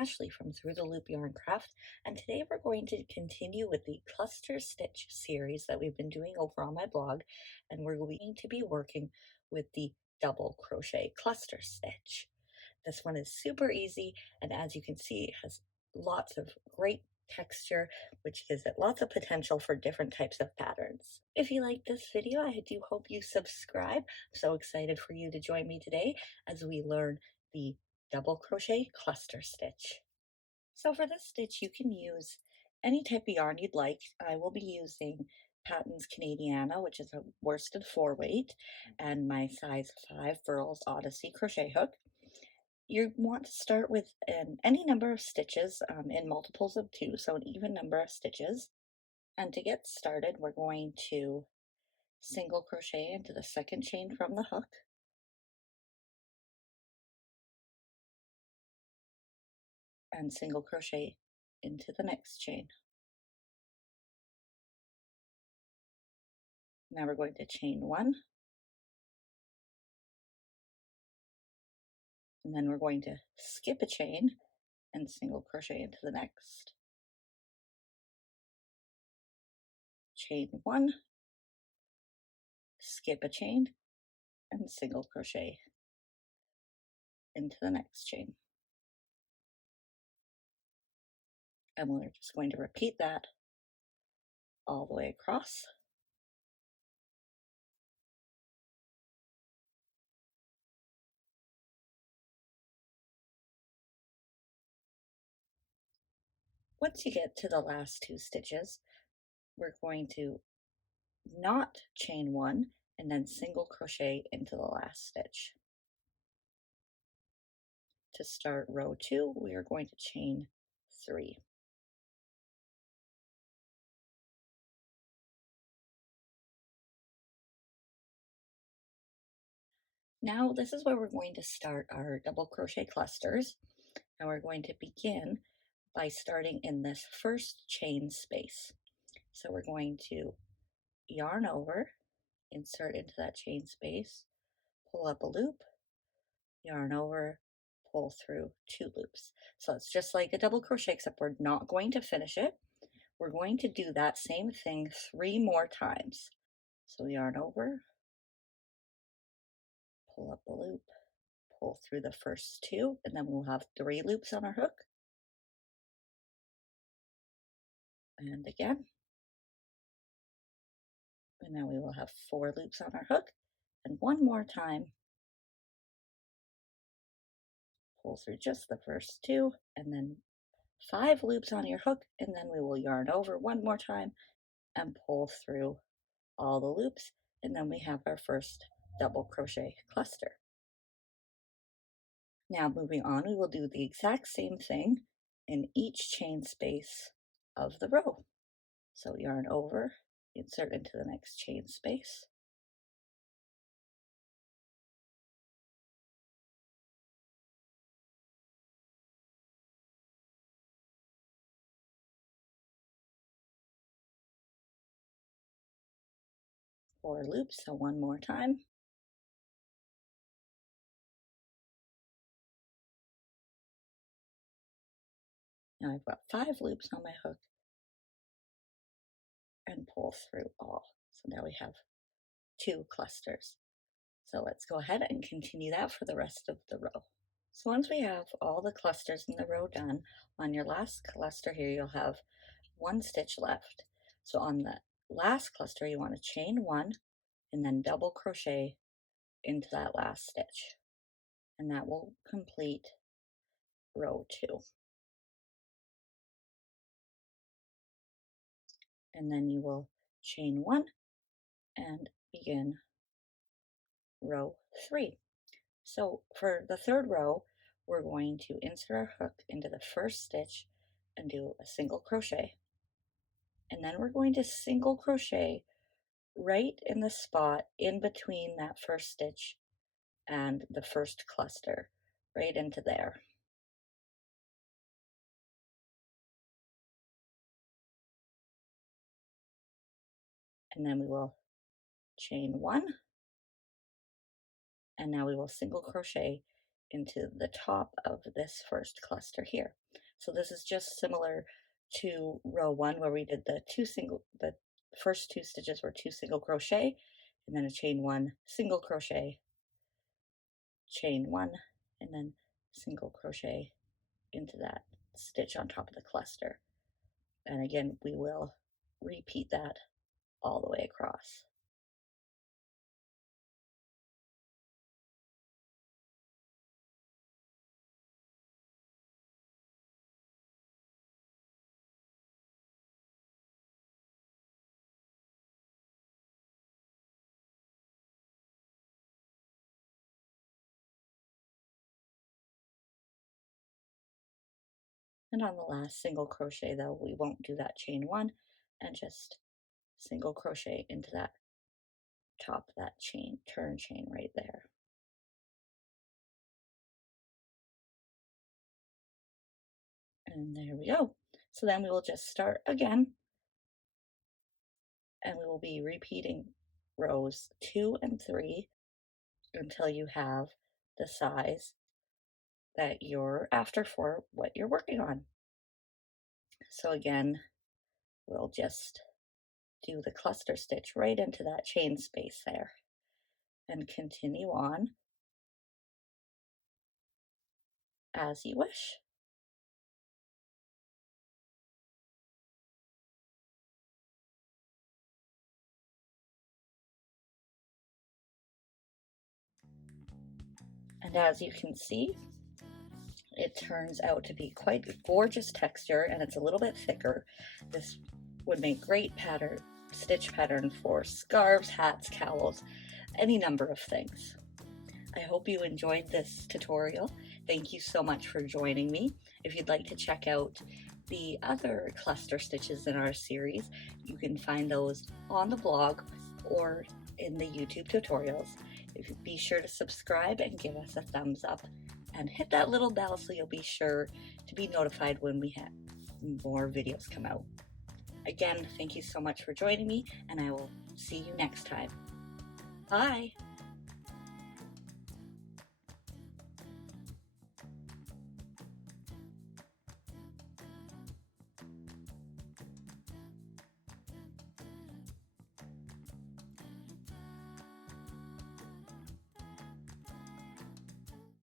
Ashley from Through the Loop Yarn Craft, and today we're going to continue with the Cluster Stitch series that we've been doing over on my blog, and we're going to be working with the Double Crochet Cluster Stitch. This one is super easy, and as you can see, it has lots of great texture, which gives it lots of potential for different types of patterns. If you like this video, I do hope you subscribe. I'm so excited for you to join me today as we learn the Double Crochet Cluster Stitch. So for this stitch, you can use any type of yarn you'd like. I will be using Patton's Canadiana, which is a worsted 4-weight, and my size 5 Furls Odyssey crochet hook. You want to start with any number of stitches in multiples of 2, so an even number of stitches. And to get started, we're going to single crochet into the second chain from the hook, and single crochet into the next chain. Now we're going to chain 1, and then we're going to skip a chain and single crochet into the next. Chain 1, skip a chain, and single crochet into the next chain. And we're just going to repeat that all the way across. Once you get to the last 2 stitches, we're going to not chain 1 and then single crochet into the last stitch. To start row 2, we are going to chain 3. Now this is where we're going to start our double crochet clusters, and we're going to begin by starting in this first chain space. So we're going to yarn over, insert into that chain space, pull up a loop, yarn over, pull through 2 loops. So it's just like a double crochet, except we're not going to finish it. We're going to do that same thing 3 more times. So yarn over, pull up a loop, pull through the first 2, and then we'll have 3 loops on our hook. And again. And now we will have 4 loops on our hook, and 1 more time. Pull through just the first 2, and then 5 loops on your hook, and then we will yarn over 1 more time and pull through all the loops, and then we have our first double crochet cluster. Now moving on, we will do the exact same thing in each chain space of the row. So yarn over, insert into the next chain space, four loops, so 1 more time. Now I've got 5 loops on my hook and pull through all. So now we have 2 clusters. So let's go ahead and continue that for the rest of the row. So once we have all the clusters in the row done, on your last cluster here, you'll have 1 stitch left. So on the last cluster, you want to chain 1 and then double crochet into that last stitch. And that will complete row 2. And then you will chain 1 and begin row 3. So for the 3rd row, we're going to insert our hook into the first stitch and do a single crochet. And then we're going to single crochet right in the spot in between that first stitch and the first cluster, right into there. And then we will chain 1, and now we will single crochet into the top of this first cluster here. So this is just similar to row 1 where we did the first 2 stitches were 2 single crochet and then a chain 1, single crochet, chain 1, and then single crochet into that stitch on top of the cluster. And again, we will repeat that all the way across. And on the last single crochet though, we won't do that chain 1 and just single crochet into that top of that chain, turn chain right there. And there we go. So then we will just start again, and we will be repeating rows 2 and 3 until you have the size that you're after for what you're working on. So again, we'll just do the cluster stitch right into that chain space there and continue on as you wish. And as you can see, it turns out to be quite a gorgeous texture, and it's a little bit thicker. This would make great stitch pattern for scarves, hats, cowls, any number of things. I hope you enjoyed this tutorial. Thank you so much for joining me. If you'd like to check out the other cluster stitches in our series, you can find those on the blog or in the YouTube tutorials. Be sure to subscribe and give us a thumbs up and hit that little bell so you'll be sure to be notified when we have more videos come out. Again, thank you so much for joining me, and I will see you next time. Bye!